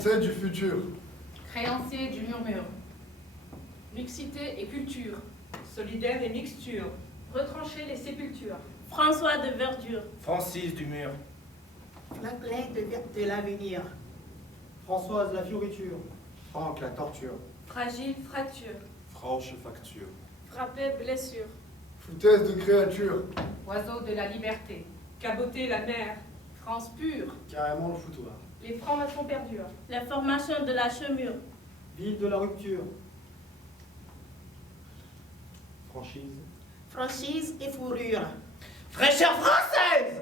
Français du futur. Créancier du murmure. Mixité et culture. Solidaire et mixture. Retrancher les sépultures. François de Verdure. Francis du Mur. Franklin de l'avenir. Françoise la fioriture. Franck la torture. Fragile fracture. Franche facture. Frappé blessure. Foutaise de créature. Oiseau de la liberté. Caboter la mer. France pure. Carrément le foutoir. Les francs-maçons perdus. La formation de la chemure. Ville de la rupture. Franchise. Franchise et fourrure. Fraîcheur française!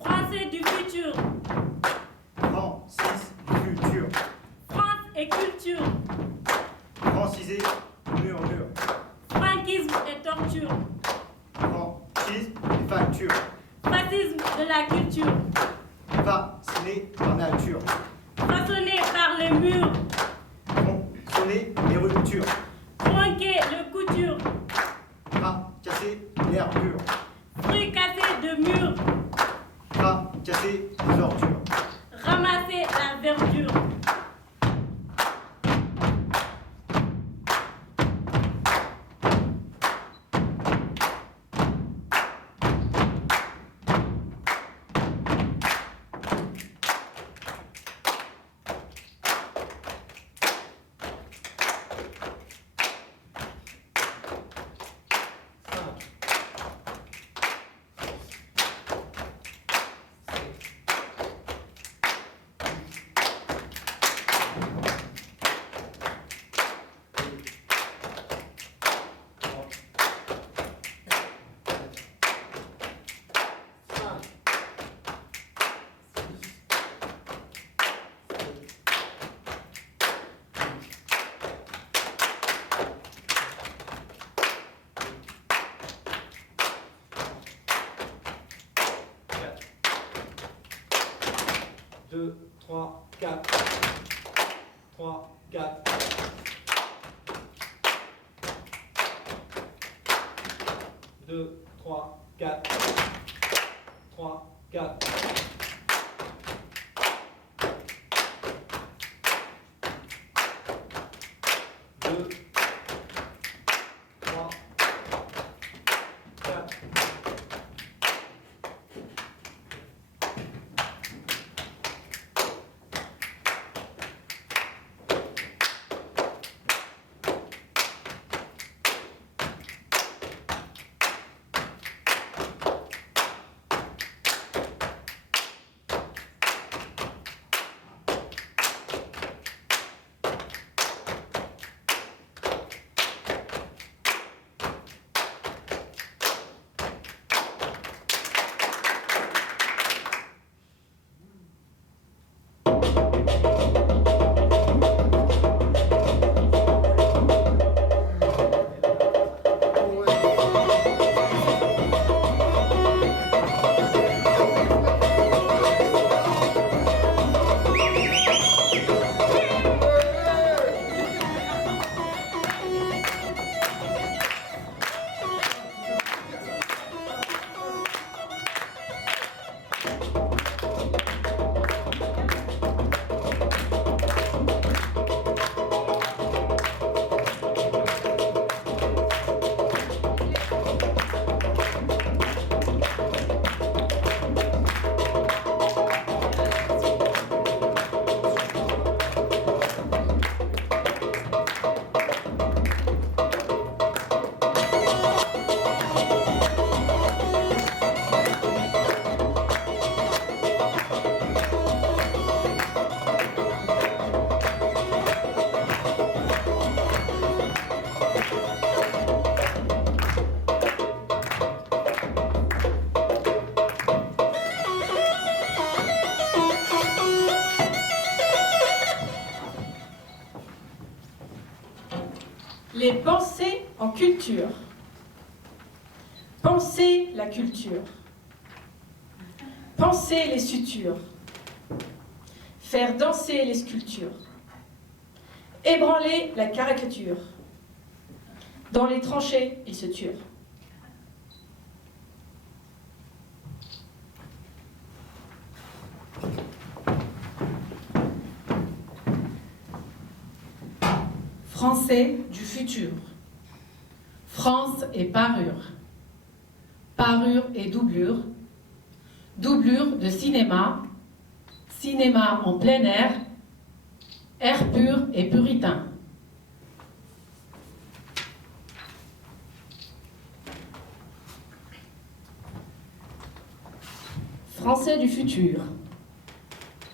Français du futur. Francis culture. France et culture. Francisé murmure. Franquisme et torture. Franchise et facture. Fascisme de la culture. Fasciné par nature. Façonné par les murs. Sonner les ruptures. Tronqué le couture. Casser l'air pur. Fruits cassés de murs. Casser les ordures. Ramasser la verdure. Deux, trois, quatre. 3, 4. Deux, 3, 4. 3, 4. Deux, 3, 4. Les pensées en culture. Penser la culture. Penser les sutures. Faire danser les sculptures. Ébranler la caricature. Dans les tranchées, ils se turent. Français du futur. France et parure. Parure et doublure. Doublure de cinéma. Cinéma en plein air. Air pur et puritain. Français du futur.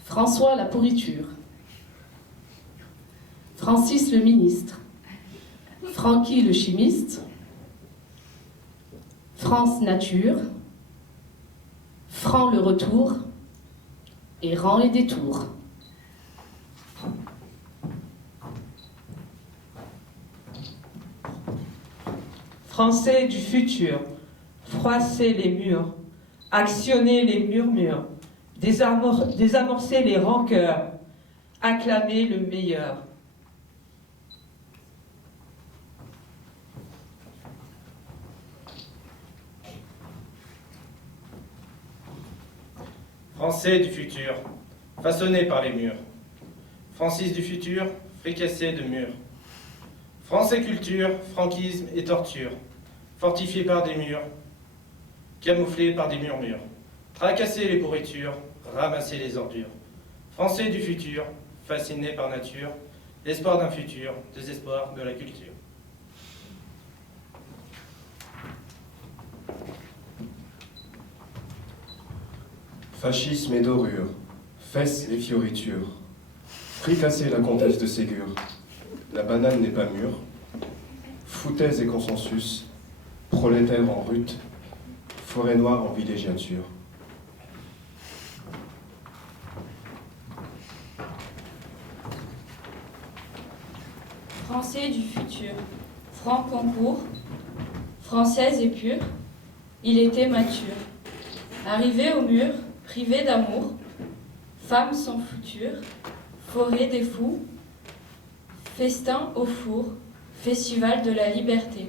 François la pourriture. Francis le ministre. Francky le chimiste. France nature. Franc le retour. Et rend les détours. Français du futur, froisser les murs, actionner les murmures, désamorcer les rancœurs, acclamer le meilleur. Français du futur, façonné par les murs. Francis du futur, fricassé de murs. Français culture, franquisme et torture, fortifié par des murs, camouflé par des murmures. Tracasser les pourritures, ramasser les ordures. Français du futur, fasciné par nature, l'espoir d'un futur, désespoir de la culture. Fascisme et dorure, fesses et fioritures, fricasser la comtesse de Ségur, la banane n'est pas mûre, foutaise et consensus, prolétaire en rut, forêt noire en villégiature. Français du futur, franc concours, française et pure, il était mature. Arrivé au mur, privé d'amour, femme sans futur, forêt des fous, festin au four, festival de la liberté.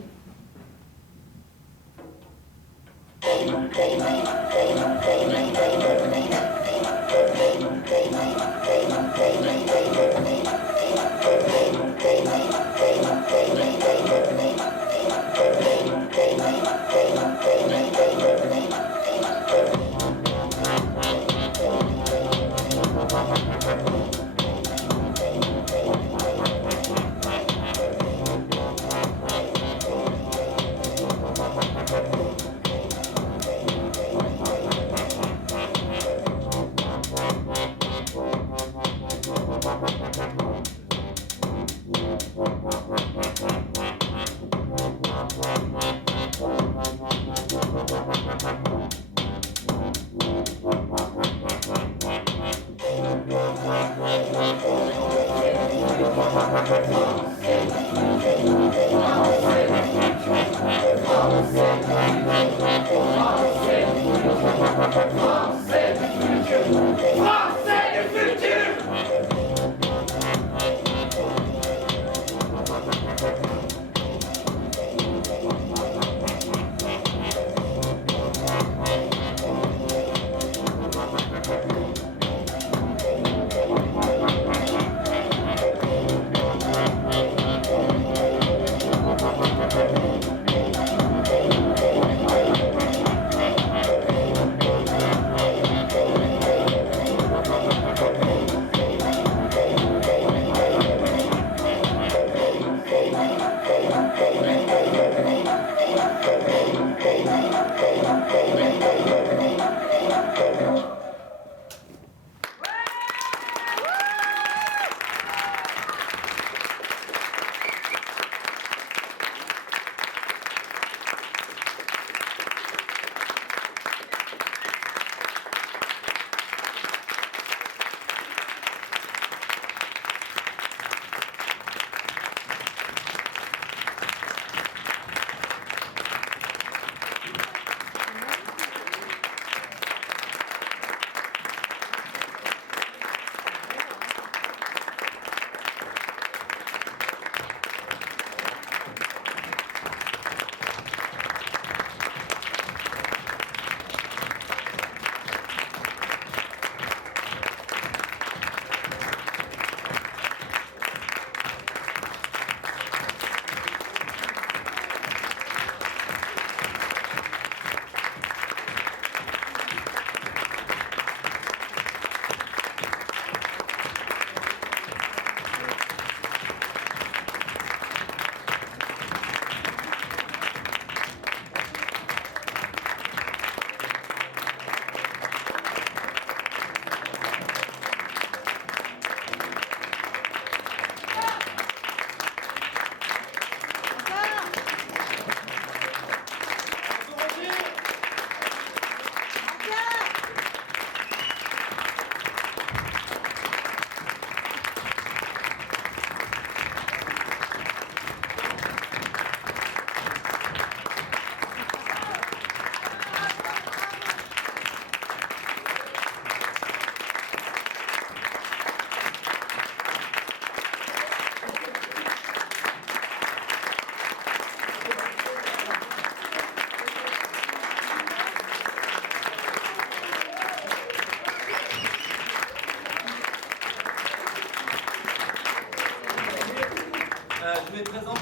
Je les présente,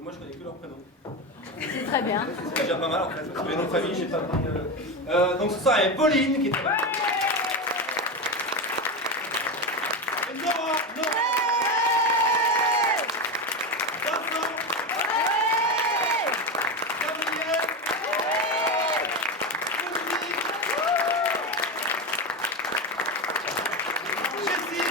moi je connais que leur prénom. C'est très bien. C'est déjà pas mal en fait, parce que les noms de famille, j'ai pas pris. Donc ce soir, il y a Pauline qui est. Et Nora, Vincent, Gabriel, Jessie,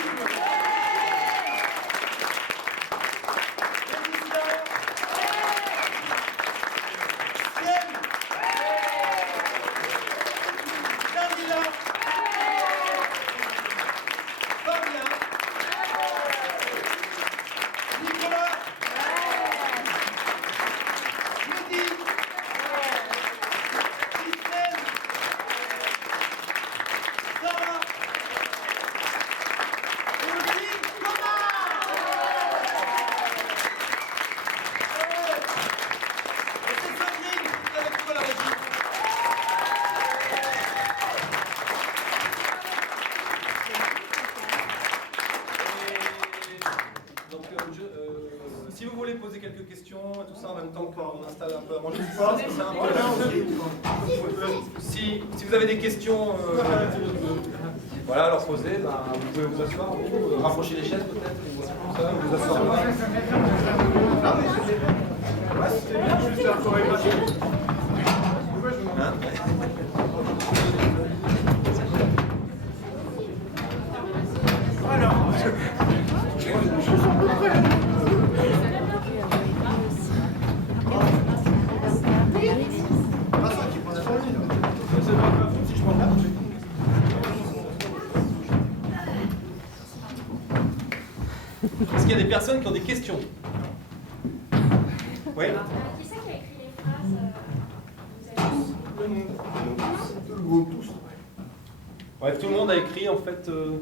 si vous voulez poser quelques questions et tout ça en même temps qu'on installe un peu à manger du pain, c'est ça. Si vous avez des questions, voilà, alors posez, vous pouvez vous asseoir, rapprocher les chaises peut-être, ou comme ça, vous asseoir là. C'était bien juste la chorégraphie. Hein? Est-ce qu'il y a des personnes qui ont des questions? Oui? Qui c'est qui a écrit les phrases? Ouais, tout le monde a écrit en fait. Tout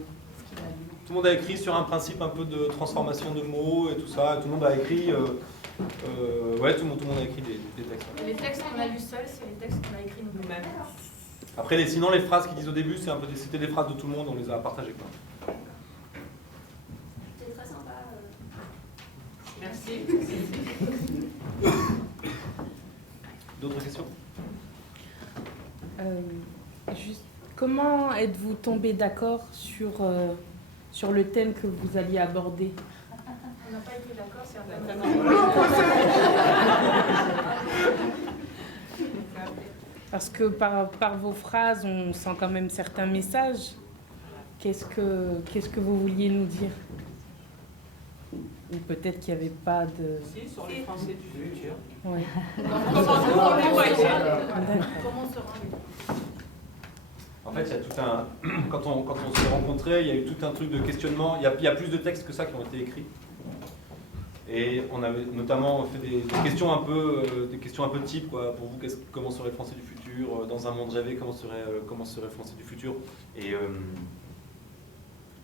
le monde a écrit sur un principe un peu de transformation de mots et tout ça. Tout le monde a écrit. Ouais, tout le monde a écrit des textes. Et les textes qu'on a lus seuls, c'est les textes qu'on a écrits nous-mêmes. Après, sinon les phrases qu'ils disent au début, c'était des phrases de tout le monde. On les a partagées quoi. C'est très sympa. Merci. D'autres questions? Juste, comment êtes-vous tombé d'accord sur le thème que vous alliez aborder? On n'a pas été d'accord, c'est un thème. Parce que par vos phrases, on sent quand même certains messages. Qu'est-ce que vous vouliez nous dire? Ou peut-être qu'il n'y avait pas de... Si, sur les Français du futur. Ouais. Comment on se rend? En fait, il y a tout un. Quand on s'est rencontrés, il y a eu tout un truc de questionnement. Il y a plus de textes que ça qui ont été écrits. Et on avait notamment fait des questions un peu type quoi. Pour vous, comment serait le français du futur? Dans un monde rêvé, comment serait le français du futur? Et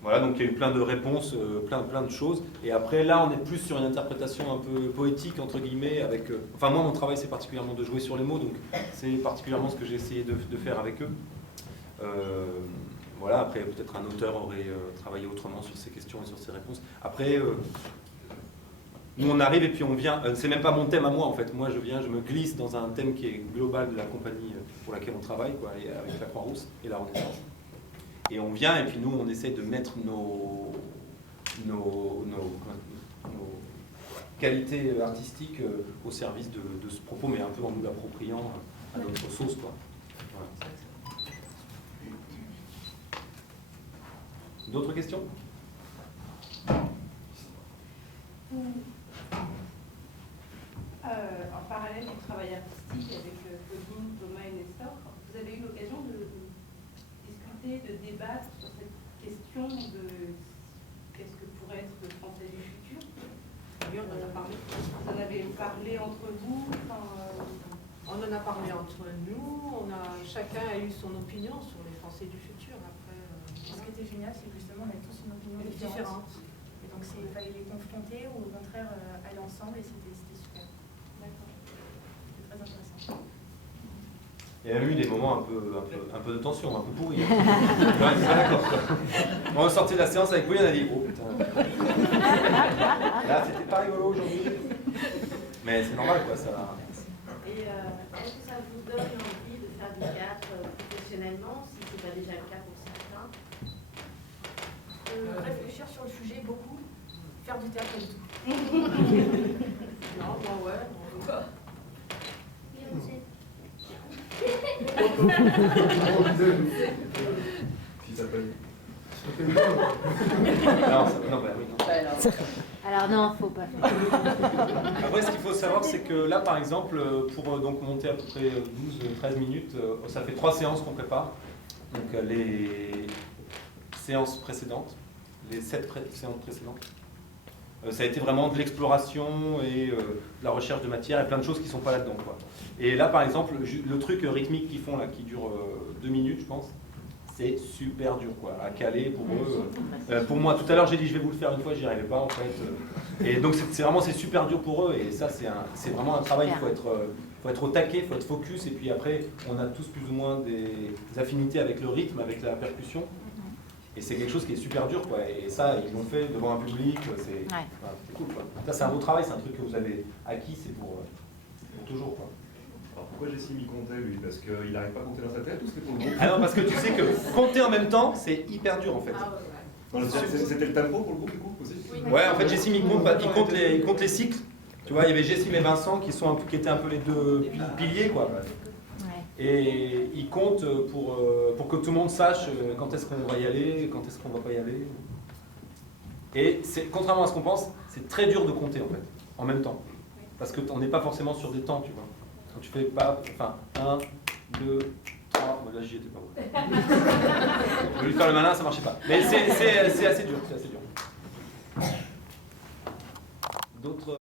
voilà, donc il y a eu plein de réponses, plein de choses. Et après, là, on est plus sur une interprétation un peu poétique, entre guillemets, avec... Enfin, moi, mon travail, c'est particulièrement de jouer sur les mots, donc c'est particulièrement ce que j'ai essayé de faire avec eux. Voilà, après, peut-être un auteur aurait travaillé autrement sur ces questions et sur ces réponses. Après, nous, on arrive et puis on vient... c'est même pas mon thème à moi, en fait. Moi, je me glisse dans un thème qui est global de la compagnie pour laquelle on travaille, quoi, avec la Croix-Rousse et la Renaissance. Et on vient, et puis nous, on essaie de mettre nos qualités artistiques au service de ce propos, mais un peu en nous l'appropriant à notre sauce, quoi. Voilà. D'autres questions? En parallèle du travail artistique avec Claudine, Thomas et Nestor, vous avez eu l'occasion de discuter, de débattre sur cette question de qu'est-ce que pourrait être le français du futur? Oui, on en a parlé. Vous en avez parlé entre vous? On en a parlé entre nous, chacun a eu son opinion sur les Français du futur. Après, Ce qui était génial, c'est que justement, on avait tous une opinion différente. Et donc, il fallait les confronter ou au contraire aller ensemble, et c'était super. D'accord. C'était très intéressant. Il y a même eu des moments un peu de tension, un peu pourris. Ouais, c'est pas d'accord. On est sorti de la séance avec vous, on a dit oh putain. Là, c'était pas rigolo aujourd'hui. Mais c'est normal, quoi, ça. Et est-ce que ça vous donne envie de faire du théâtre professionnellement, si ce n'est pas déjà le cas pour certains? Réfléchir sur le sujet beaucoup, faire du théâtre du tout. Non, moi, ouais. Si ça peut. Alors non, faut pas faire. Après, ce qu'il faut savoir, c'est que là, par exemple, pour donc monter à peu près 12-13 minutes, ça fait 3 séances qu'on prépare. Donc les séances précédentes, les 7 séances précédentes. Ça a été vraiment de l'exploration et de la recherche de matière et plein de choses qui ne sont pas là-dedans, quoi. Et là, par exemple, le truc rythmique qu'ils font, là, qui dure 2 minutes, je pense, c'est super dur, quoi, à caler pour eux. Pour moi, tout à l'heure, j'ai dit je vais vous le faire une fois, j'y arrivais pas, en fait. Et donc, c'est super dur pour eux. Et ça, c'est vraiment un travail. Il faut être au taquet, il faut être focus. Et puis après, on a tous plus ou moins des affinités avec le rythme, avec la percussion. Et c'est quelque chose qui est super dur, quoi. Et ça, ils l'ont fait devant un public, c'est cool, quoi. Ça, c'est un beau travail, c'est un truc que vous avez acquis, c'est pour toujours, quoi. Alors pourquoi Jessie m'y comptait, lui? Parce qu'il n'arrive pas à compter dans sa tête ou c'était pour le groupe? Ah non, parce que tu sais que compter en même temps, c'est hyper dur, en fait. C'était le tempo pour le groupe, du coup, aussi? Ouais, en fait, Jessie m'y compte, il compte les cycles. Tu vois, il y avait Jessie et Vincent qui étaient un peu les deux piliers, quoi. Et ils comptent pour que tout le monde sache quand est-ce qu'on va y aller, quand est-ce qu'on va pas y aller. Et contrairement à ce qu'on pense, c'est très dur de compter en fait, en même temps. Parce qu'on n'est pas forcément sur des temps, tu vois. Quand tu fais pas, enfin, 1, 2, 3, bon, là j'y étais pas. Je voulais faire le malin, ça marchait pas. Mais c'est assez dur, c'est assez dur. D'autres